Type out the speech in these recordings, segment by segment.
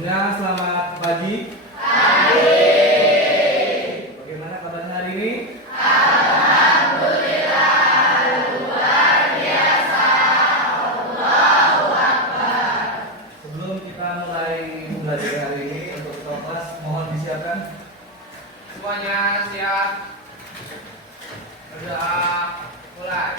Bunda, selamat pagi. Pagi. Bagaimana kabarnya hari ini? Alhamdulillah, luar biasa. Allahu Akbar. Sebelum kita mulai belajar hari ini untuk kelas, mohon disiapkan. Semuanya siap. Berdoa mulai.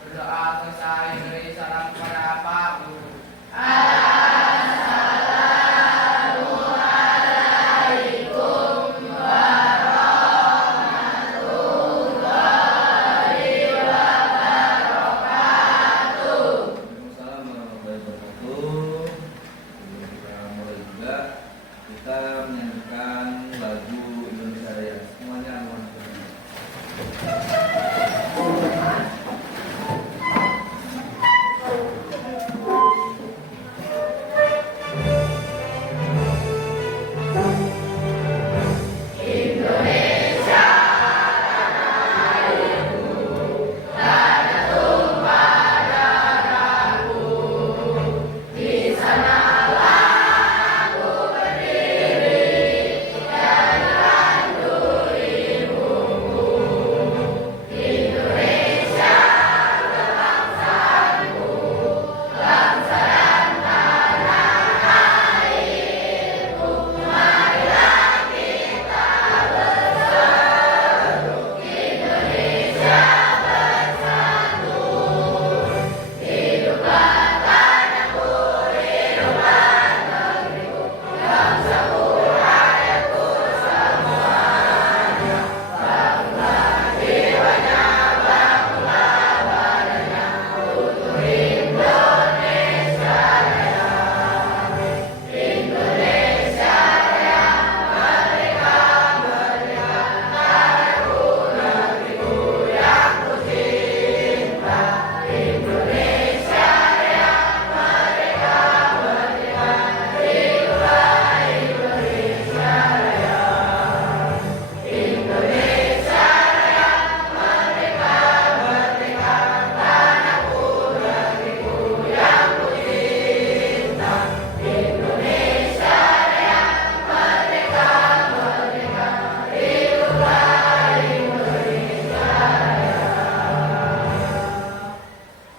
Berdoa selesai beri salam kepada Pak Guru. Waalaikumsalam warahmatullahi wabarakatuh. Sebelum kita mulai juga, kita menyanyikan lagu Indonesia Raya. Semuanya mohon diperhatikan.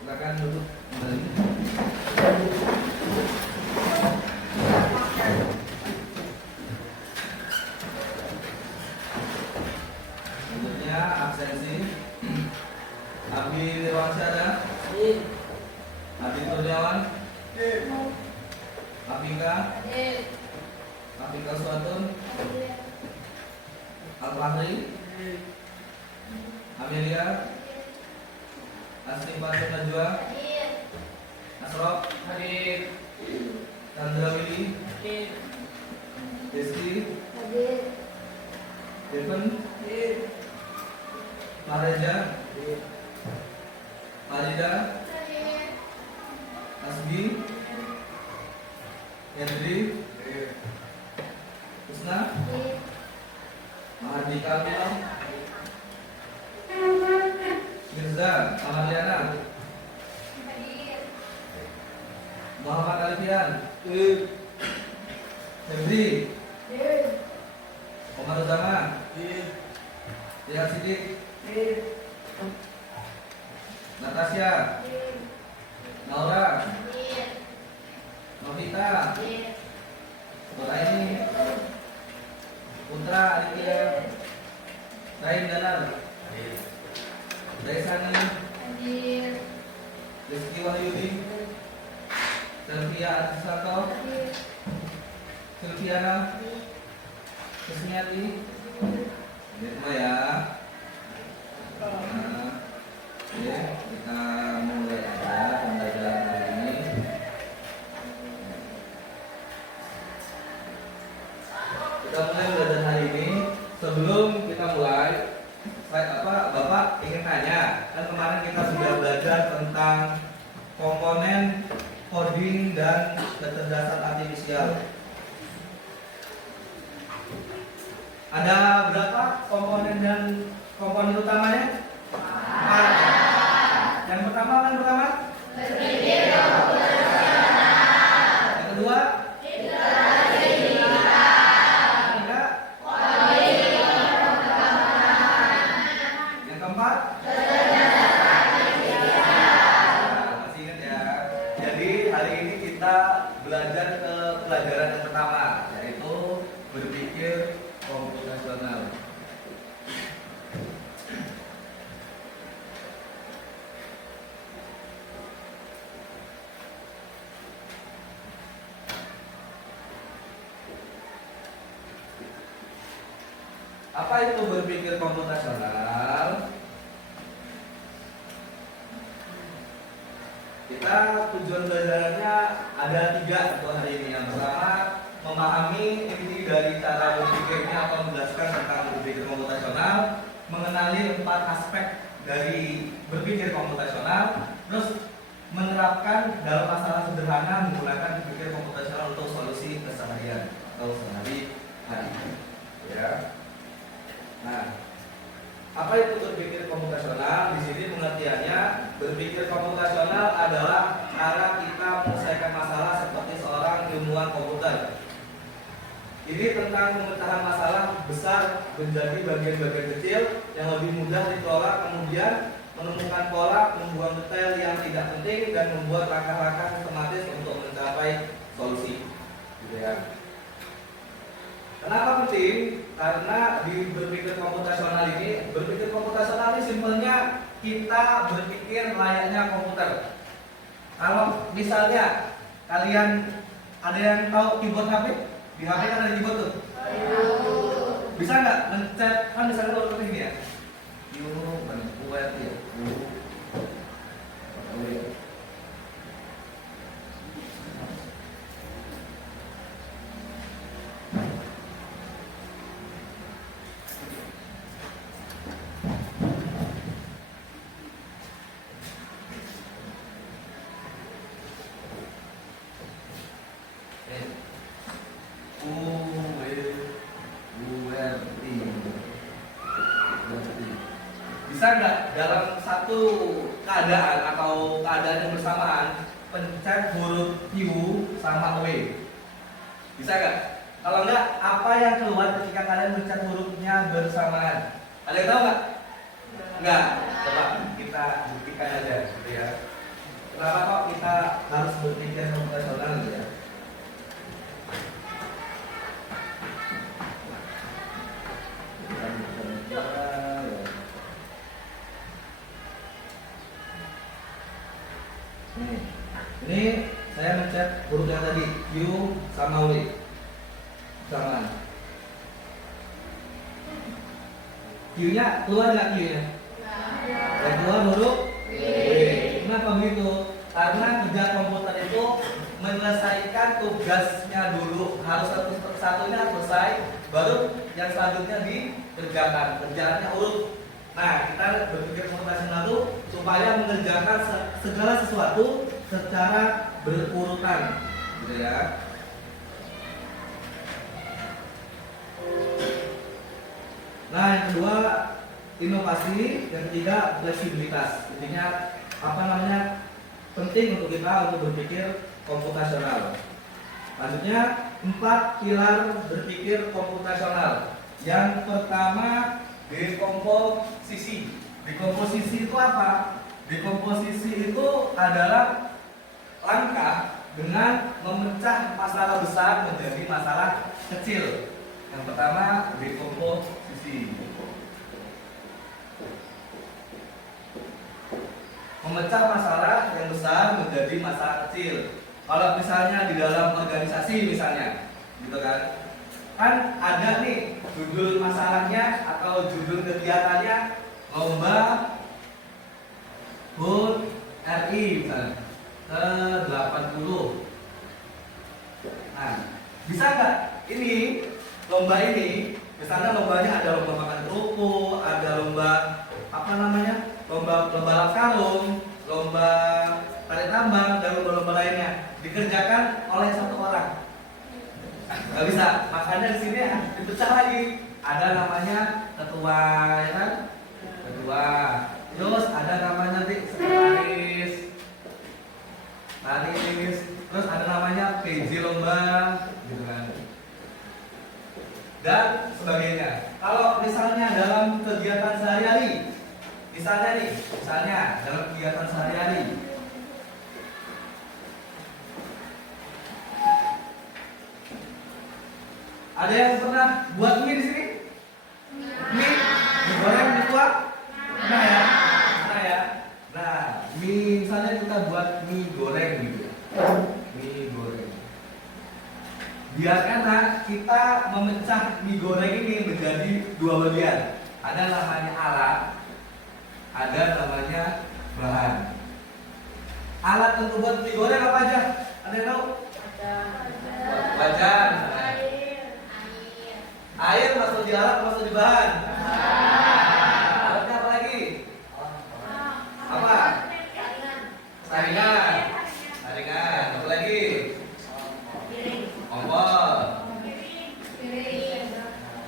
Silakan duduk kembali. Selanjutnya absensi. Abi Dewansyah, Abi Kurniawan, Abika, Abika Suatun, Al-Fahri, Amelia, Asri Fatul Najwa, Asrof, Hadir. Chandra Willy, Hadir. Rizky, Devon, Mareja, Farida, Asbi, Hendri, Kusna, Mahardika Kamil, Mirza, Amaliana, Muhammad Alfian, Febri, Omar Uzama, Lihat Sidik, Natasha, Naura, Novita, Nuraini, Putra Aditya, Rain Danar, Daisani, Rizky Wahyudi, Sylvia Adisato, Sylviana, Kusmiati, ini semua ya. Nah, oke, kita mulai aja pembelajaran hari ini. Kita mulai pembelajaran hari ini. Sebelum kita mulai, Bapak ingin tanya, kan kemarin kita sudah belajar tentang komponen coding dan kecerdasan artifisial. Ada berapa komponen dan komponen utamanya? 4. Yang pertama kan pertama? Berpikir komputasional. Yang kedua? Literasi digital. Yang ketiga? Coding pemrograman. Yang keempat? Kecerdasan artifisial. Nah, masih ingat ya. Jadi hari ini kita belajar ke pelajaran yang pertama, yaitu berpikir komputasional. Apa itu berpikir komputasional? Kita tujuan belajarnya ada 3 untuk hari ini. Yang pertama, memahami inti dari cara berpikirnya atau menjelaskan tentang berpikir komputasional, mengenali 4 aspek dari berpikir komputasional, terus menerapkan dalam masalah sederhana menggunakan berpikir komputasional untuk solusi keseharian atau sehari-hari. Ya. Nah, apa itu berpikir komputasional? Di sini pengertiannya, berpikir komputasional adalah cara kita menyelesaikan masalah seperti seorang ilmuwan komputer. Ini tentang pemecahan masalah besar menjadi bagian-bagian kecil yang lebih mudah dikelola, kemudian menemukan pola, membuang detail yang tidak penting, dan membuat langkah-langkah sistematis untuk mencapai solusi. Gitu ya. Kenapa penting? Karena di berpikir komputasional ini simpelnya kita berpikir layaknya komputer. Kalau misalnya kalian ada yang tahu keyboard HP? Di HP kan ada keyboard tuh. Bisa nggak mencet? Kan misalnya kalau seperti ini ya. Bisa nggak dalam satu keadaan atau keadaan yang bersamaan pencet huruf Q sama W? Bisa nggak? Kalau nggak, apa yang keluar ketika kalian mencet hurufnya bersamaan? Kalian tahu nggak? Nggak. Coba kita buktikan aja, gitu ya. Kenapa kok kita harus berpikir komputasional, gitu ya? Ini saya mencet huruf yang tadi Q sama W bersamaan. Q-nya keluar nggak Q-nya? Yang keluar huruf W. Kenapa begitu? Karena kerja komputer itu menyelesaikan tugasnya dulu, harus satunya selesai, baru yang selanjutnya dikerjakan. Kerjaannya urut. Nah, kita berpikir komputasional itu supaya mengerjakan segala sesuatu secara berurutan, gitu ya. Nah, yang kedua inovasi, yang ketiga fleksibilitas. Intinya apa namanya? Penting untuk kita untuk berpikir komputasional. Selanjutnya 4 pilar berpikir komputasional. Yang pertama, dekomposisi. Dekomposisi itu apa? Dekomposisi itu adalah langkah dengan memecah masalah besar menjadi masalah kecil. Yang pertama, dekomposisi. Memecah masalah yang besar menjadi masalah kecil. Kalau misalnya di dalam organisasi misalnya, gitu kan, kan ada nih judul masalahnya atau judul kegiatannya lomba HUT RI misalnya ke-80. Nah, bisa nggak ini lomba ini, misalnya lombanya ada lomba makan kerupuk, ada lomba apa namanya, lomba lap karung, lomba tarik tambang, dan lomba-lomba lainnya dikerjakan oleh satu orang. Nggak bisa, makanya di sini dipecah lagi. Ada namanya ketua, ya kan? Ketua. Terus ada namanya sekretaris, terus ada namanya PJ lomba, gitu kan? Dan sebagainya. Kalau misalnya dalam kegiatan sehari-hari, misalnya dalam kegiatan sehari-hari, ada yang pernah buat mie di sini? Mie digoreng, dikuah? Nah ya, Nah, mie misalnya kita buat mie goreng gitu. Mie goreng. Biarkan kita memecah mie goreng ini menjadi dua bagian. Ada namanya alat, ada namanya bahan. Alat untuk buat mie goreng apa aja? Ada yang tahu? Wajan. Air masuk di alat, masuk di bahan. Alatnya apa lagi? Apa? Saringan. Apa lagi? Kompor.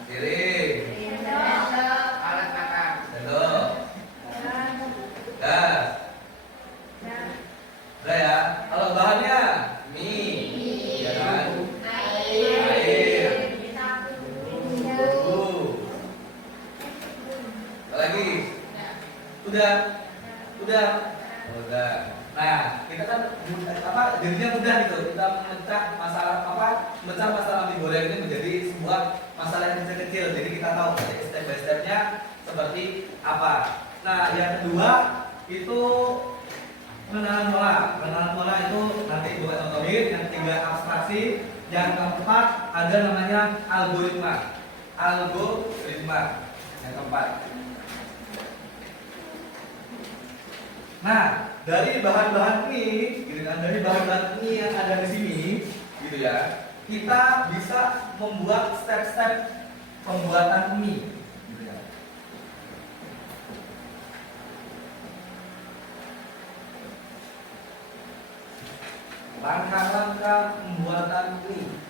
Piring. Alat makan. Sendok. Gas. Udah ya. Kalau bahannya mie, ya kan? Air. Lagi? Udah. Nah, kita kan jadinya mudah gitu. Kita memecah masalah mie goreng ini menjadi sebuah masalah yang kecil-kecil. Jadi kita tahu step by stepnya seperti apa. Nah, yang kedua itu pengenalan pola. Pengenalan pola itu nanti bukan otomatis. Yang ketiga abstraksi. Yang keempat ada namanya algoritma. Yang keempat. Nah, dari bahan-bahan ini, gitu kan, dari bahan-bahan ini yang ada di sini, gitu ya, kita bisa membuat step-step pembuatan mie, gitu ya. Langkah-langkah pembuatan mie.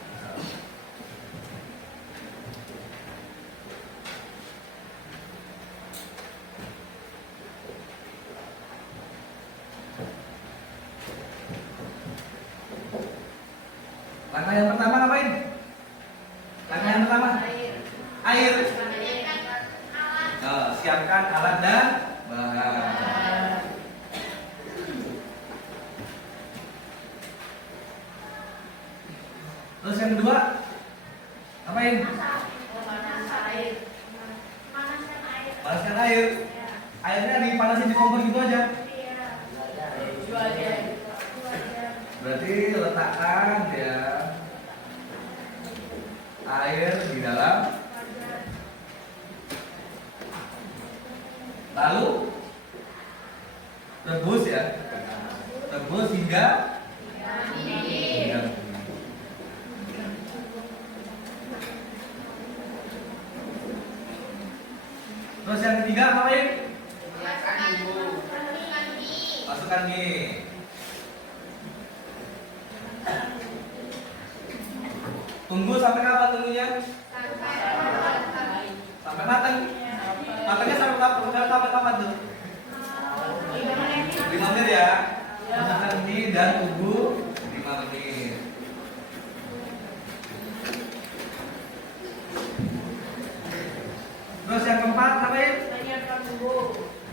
Langkah yang pertama ngapain? Langkah yang pertama air. Siapkan alat dan bahan. Terus yang kedua ngapain? Panaskan air. Airnya dipanasin di kompor gitu aja. Berarti letakkan ya air di dalam, lalu rebus ya, rebus hingga terus yang ketiga ngapain? Masukkan mie. Tunggu sampai kapan tunggunya? Sampai matang. Matangnya sampai kapan tuh? 5 menit ya. Masukkan mie dan tunggu 5 menit. Terus yang keempat ngapain?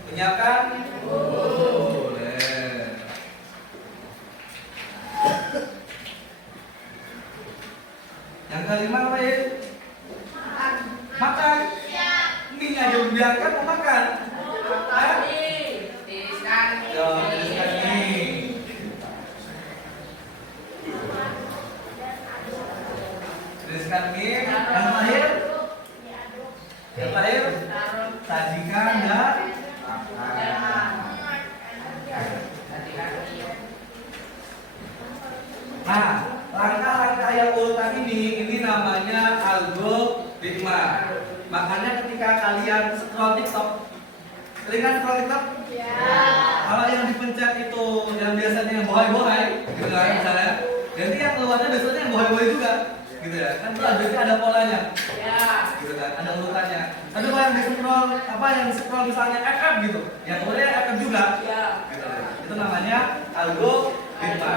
Menyiapkan bumbu. Yang kelima ngapain? Makan. Mie aja dibiarkan mau makan. Tiriskan. Tiriskan mie. Yang terakhir, sajikan dan makan. Nah, langkah-langkah yang urutan ini namanya algoritma. Makanya ketika kalian scroll TikTok, sering kan scroll TikTok? Kalau yang dipencet itu yang biasanya yang bohai-bohai, gitu kan misalnya, nanti yang keluarnya biasanya yang bohai-bohai juga, gitu ya. Kan itu biasanya ada polanya, gitu kan, ada urutannya. Tapi kalau yang di scroll yang di scroll misalnya FF gitu, yang keluarnya FF juga, gitu. Itu namanya algoritma.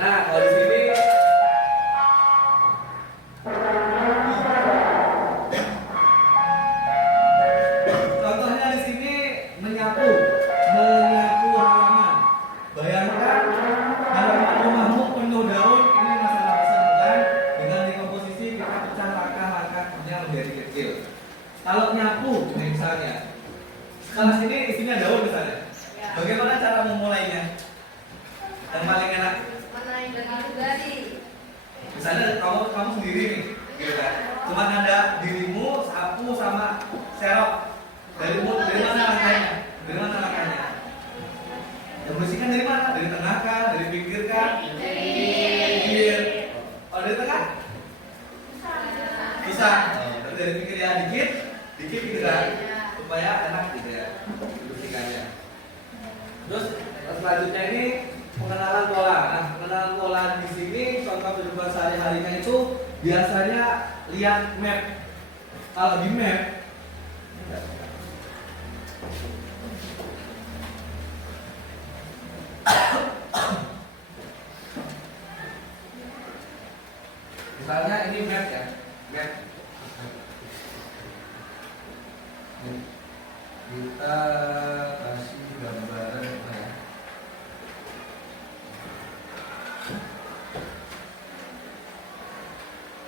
Nah, kalau di sini contohnya di sini menyapu halaman. Bayangkan halaman rumahmu penuh daun, ini masalah besar bukan? Dengan dekomposisi kita pecah langkah-langkahnya menjadi kecil. Kalau nyapu, misalnya, kalau sini isinya daun misalnya, bagaimana cara memulainya? Yang paling enak? Misalnya kamu sendiri nih, gitu kan? Cuma ada dirimu, sapu sama serok. Dari mana langkahnya? Dari mana langkahnya? Yang bersihkan dari mana? Dari tengah kah? Dari pinggir kah? Pinggir. Oh, dari tengah? Susah. Oh, dari pinggir ya dikit gitu kan? Supaya enak gitu ya bersihkannya. Terus selanjutnya ini pengenalan pola. Nah, pengenalan pola di sini contoh kehidupan sehari-harinya itu biasanya lihat map. Kalau di map misalnya ini map ya, map. Kita kasih gambaran apa ya?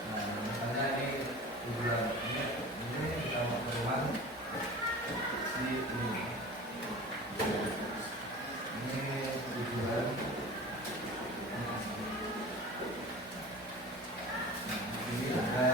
Nah, misalnya ini tujuan ini kita mau ke rumah si ini. Ini tujuan. Ini ada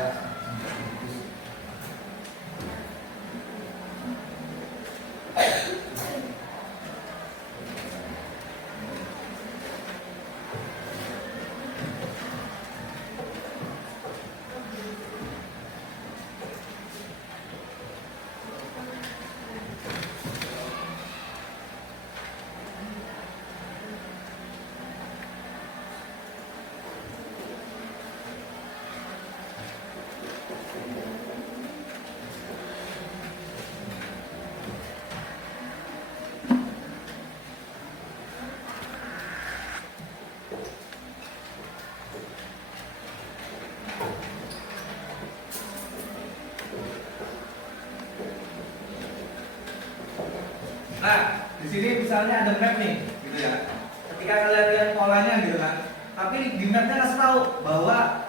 Nah, di sini misalnya ada map nih, gitu ya. Ketika kalian lihat polanya gitu kan, tapi di mapnya ngasih tahu bahwa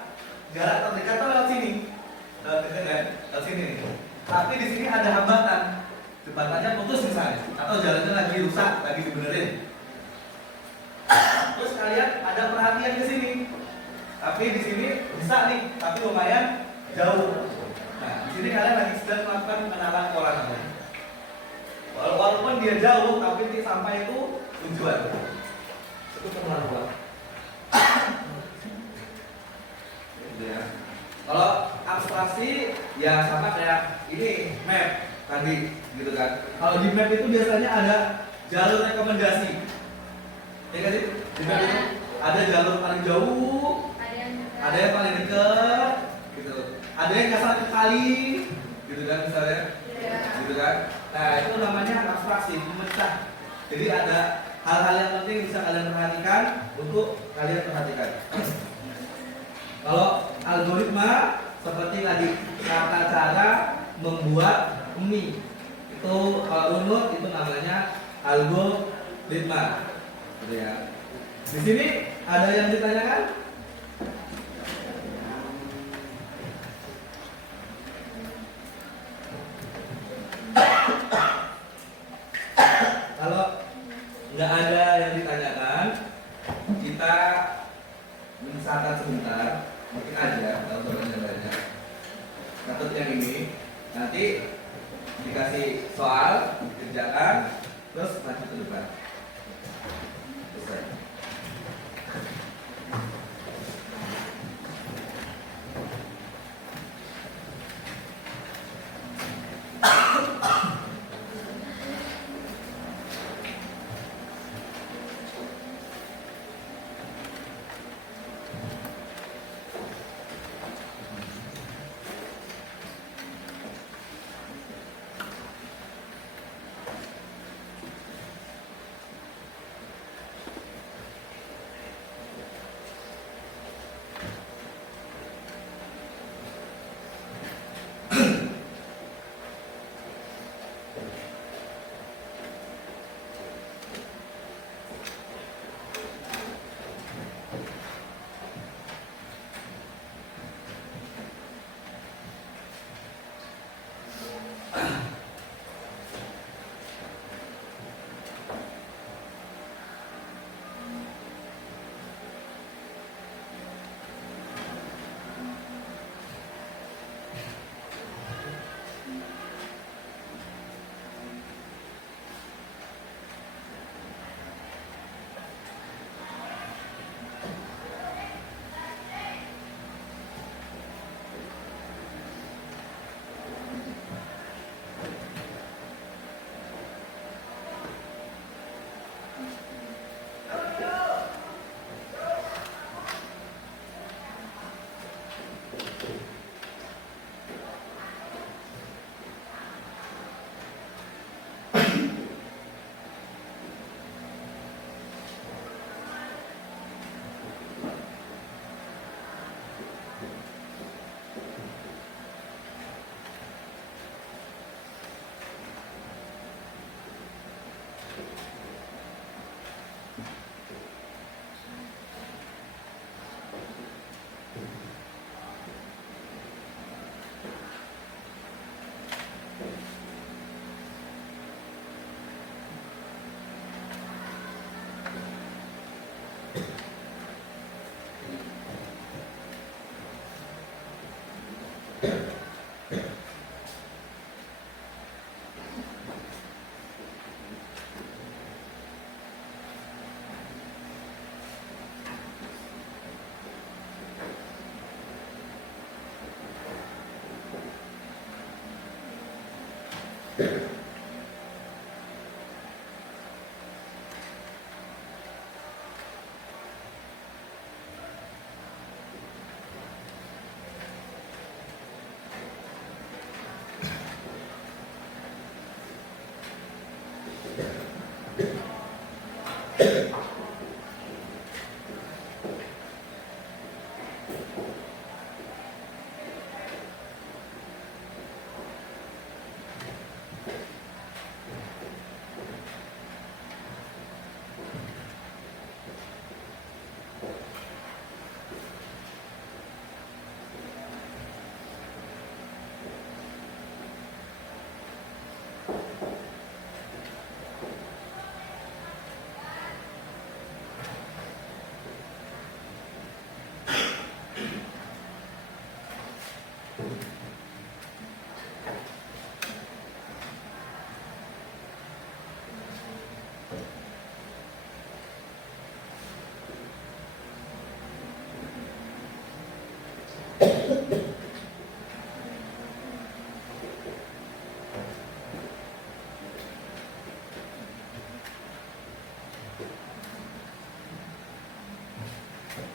jarak terdekat tuh lewat sini, lewat sini nih. Tapi di sini ada hambatan, jembatannya putus misalnya, atau jalannya lagi rusak, lagi dibenerin. Terus kalian ada perhatian ke sini, tapi di sini bisa nih, tapi lumayan jauh. Nah, di sini kalian lagi sedang melakukan pengenalan pola namanya. Walaupun dia jauh, tapi nanti sampai itu tujuan. Itu pengenalan pola. Ya. Kalau abstraksi ya sama kayak ini map tadi, gitu kan. Kalau di map itu biasanya ada jalur rekomendasi. Ya kan sih? Di map itu ada jalur paling jauh, ada yang paling dekat, gitu. Ada yang kasar ke kali, gitu kan misalnya, gitu kan. Nah itu namanya abstraksi, memecah. Jadi ada hal-hal yang penting bisa kalian perhatikan untuk kalian perhatikan. Kalau algoritma seperti tadi tata cara membuat mie itu kalau runut itu namanya algoritma, gitu ya. Di sini ada yang ditanyakan? Kalau nggak ada yang ditanyakan, kita mencatat sebentar, mungkin aja kalau soalnya banyak. Catat yang ini, nanti dikasih soal, dikerjakan, terus lanjut ke depan. Selesai.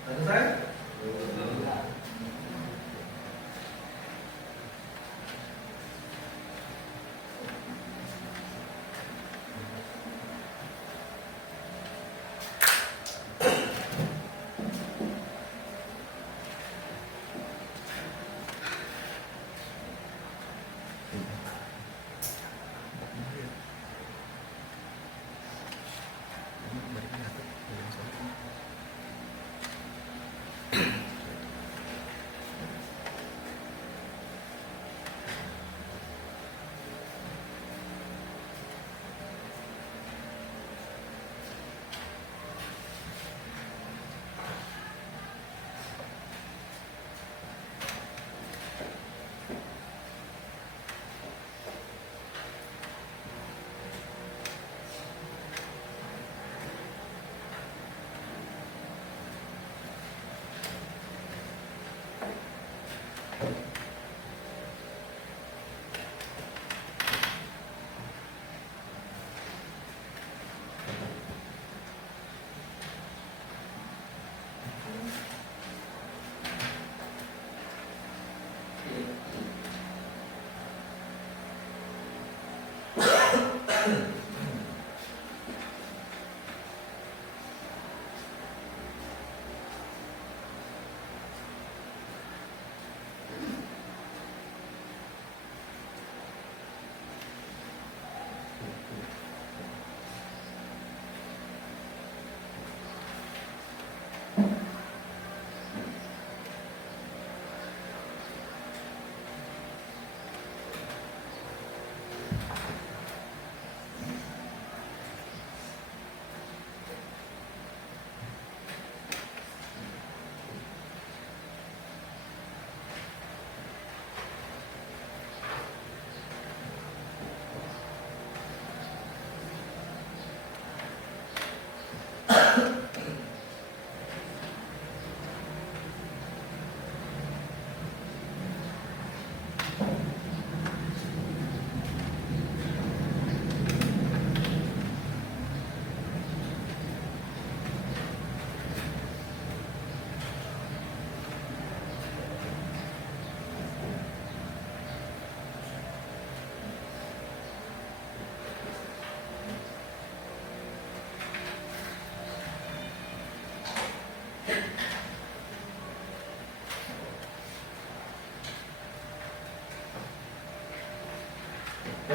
Selesai?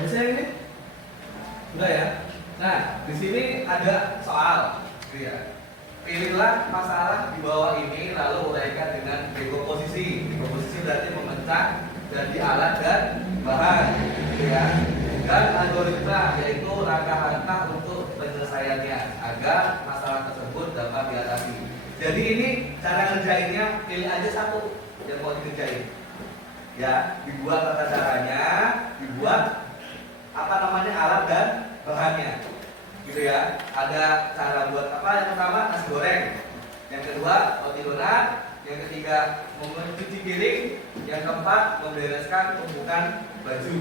bisa ini? Udah ya. Nah, di sini ada soal, gitu ya. Pilihlah masalah di bawah ini lalu uraikan dengan dekomposisi. Dekomposisi berarti memecah dari alat dan bahan, gitu ya. Dan algoritma yaitu langkah-langkah untuk penyelesaiannya agar masalah tersebut dapat diatasi. Jadi ini cara ngerjainnya, pilih aja satu yang mau dikerjain. Ya, dibuat tata caranya, dibuat apa namanya alat dan bahannya. Gitu ya. Ada cara buat apa? Yang pertama nasi goreng, yang kedua roti donat, yang ketiga mencuci piring, yang keempat membereskan tumpukan baju.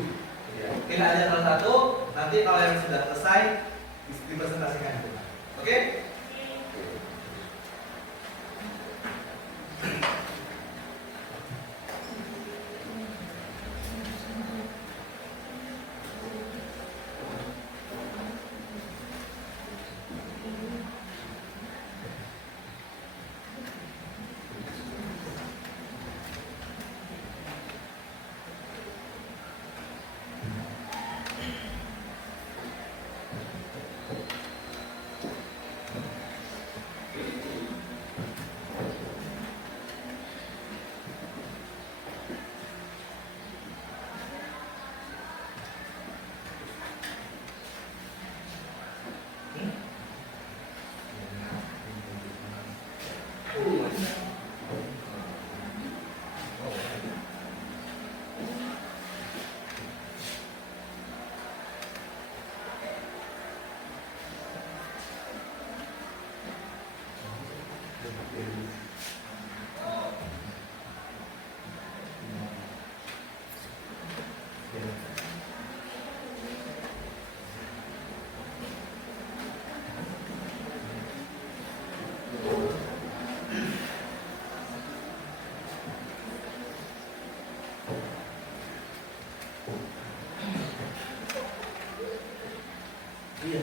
Ya. Pilih aja salah satu, nanti kalau yang sudah selesai dipresentasikan. Oke? Iya.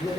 Ya,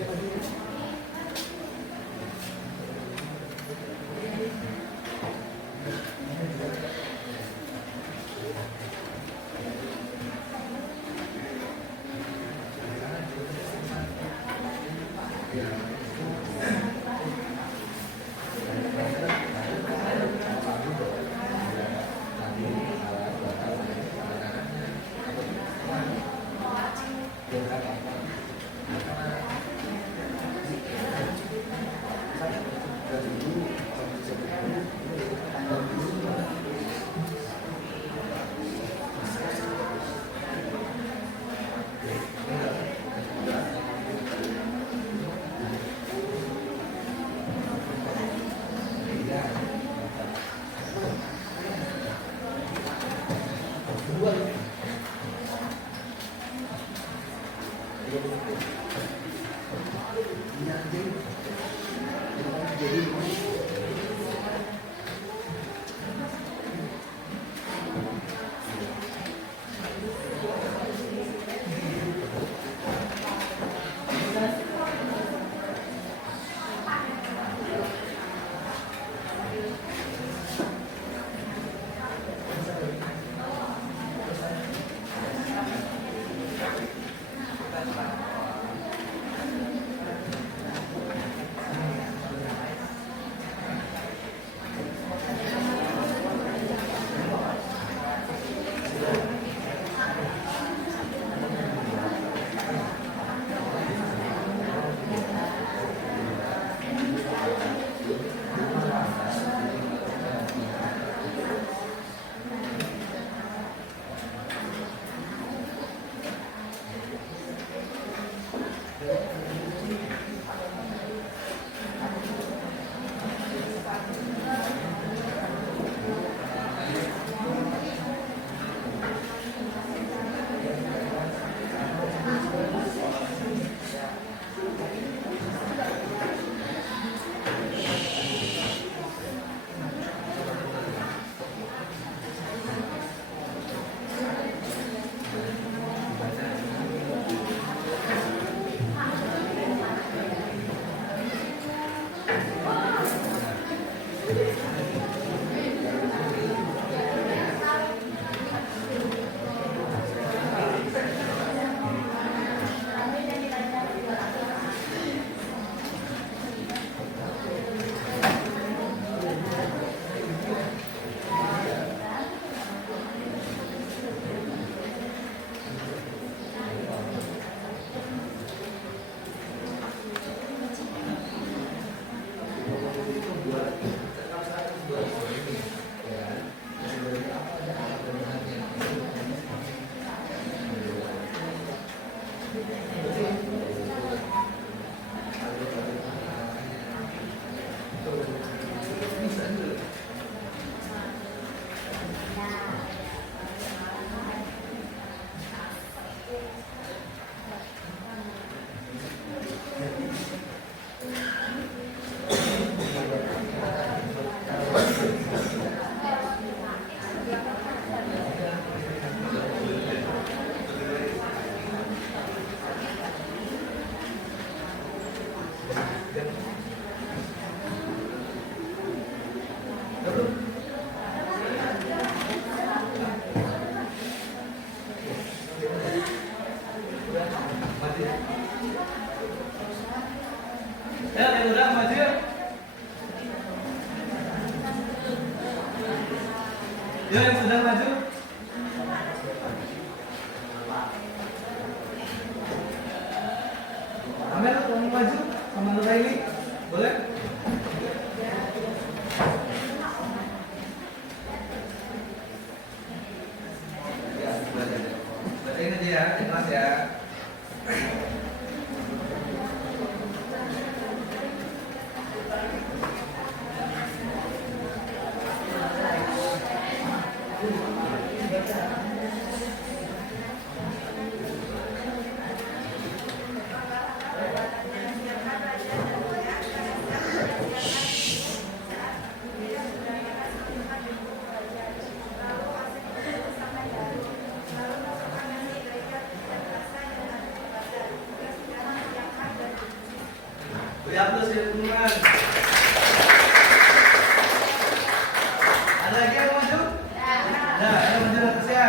yang udah maju. Ya, yang sedang maju. Amel, kamu maju sama Nuraini, boleh? Ya, bacain aja ya, ikhlas ya. Beri aplaus ya teman-teman. Ada lagi yang maju? Nah, yang maju atas ya.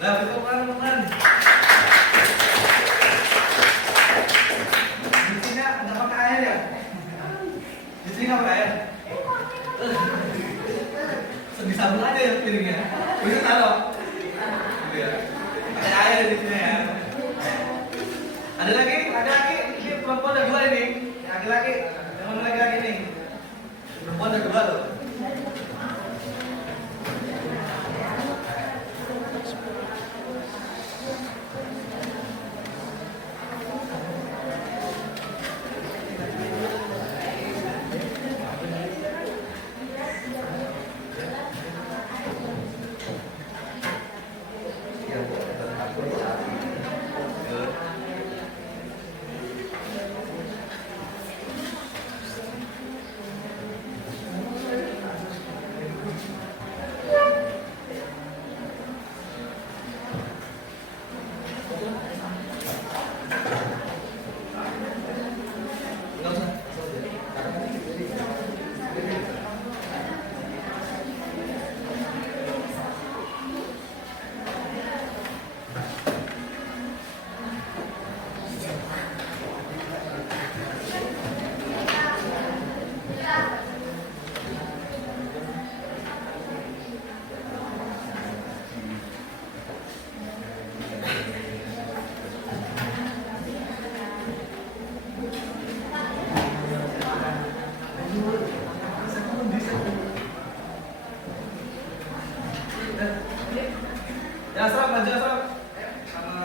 Nah, besok teman-teman. Di sini nggak pakai air ya? Di sini nggak pakai air. Disambung aja ya piringnya. Bisa taruh. Gitu ya. Pakai air di sini ya. Ada lagi? Ini perempuan ada dua ini. Laki-laki. Yang mana laki-laki nih? Perempuan ada dua tuh. Ya, Asraf, maju Asraf. Sama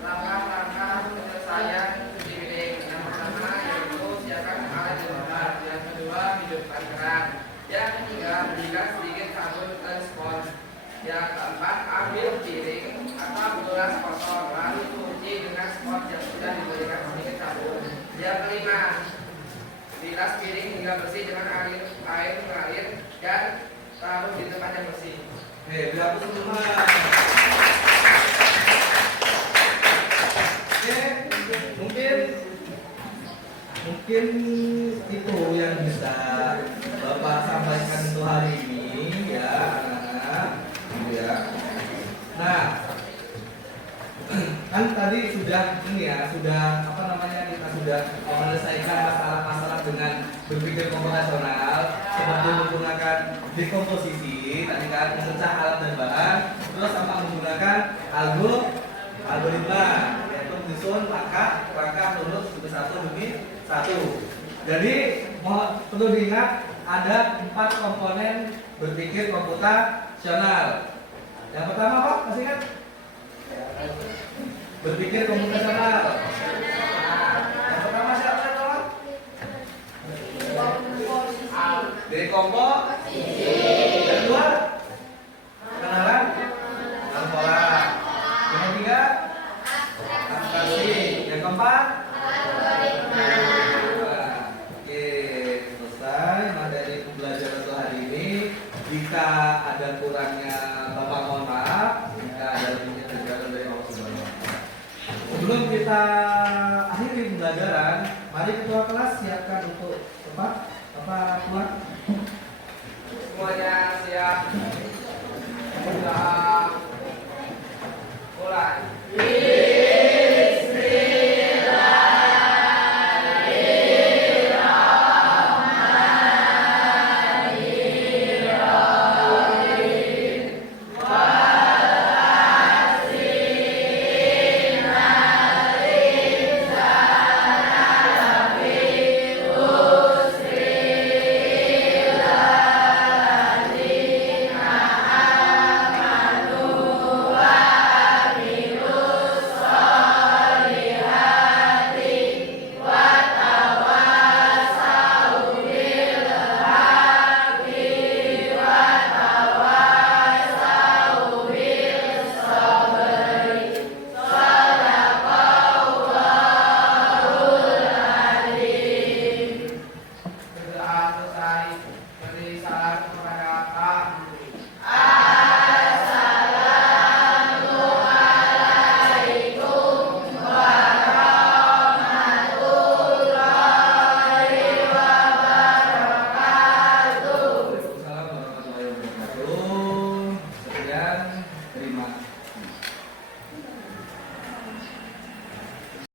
langkah-langkah penyelesaian cuci piring. Yang pertama yaitu siapkan alat jemur. Yang kedua hidupkan keran. Yang ketiga berikan sedikit sabun dan spons. Yang keempat ambil piring atau gelas kotor lalu cuci dengan spons yang sudah diberikan sedikit sabun. Yang kelima bilas piring hingga bersih dengan air mengalir dan taruh di tempat yang bersih. berapa semua? Mungkin itu yang bisa Bapak sampaikan untuk hari ini ya anak-anak gitu ya. Nah, kan tadi sudah ini ya, sudah apa namanya, kita sudah menyelesaikan masalah-masalah dengan berpikir komputasional seperti menggunakan dekomposisi tadi kan, memecah alat dan bahan, terus sama menggunakan algoritma yaitu menyusun langkah runut satu demi satu. Jadi perlu diingat ada 4 komponen berpikir komputasional. Yang pertama apa? Masih ingat? Berpikir komputasional. Yang pertama siapa teman? Dekomposisi. Yang kedua pengenalan pola. Yang ketiga abstraksi. Yang keempat oke, selesai materi pembelajaran untuk hari ini. Jika ada kurangnya Bapak mohon maaf, jika ada lebihnya terjadi dari Allah Subhanahu wa Ta'ala. Sebelum kita akhiri pembelajaran, mari ketua kelas siapkan untuk apa? Bapak Tuan. Semuanya siap. Sudah mulai.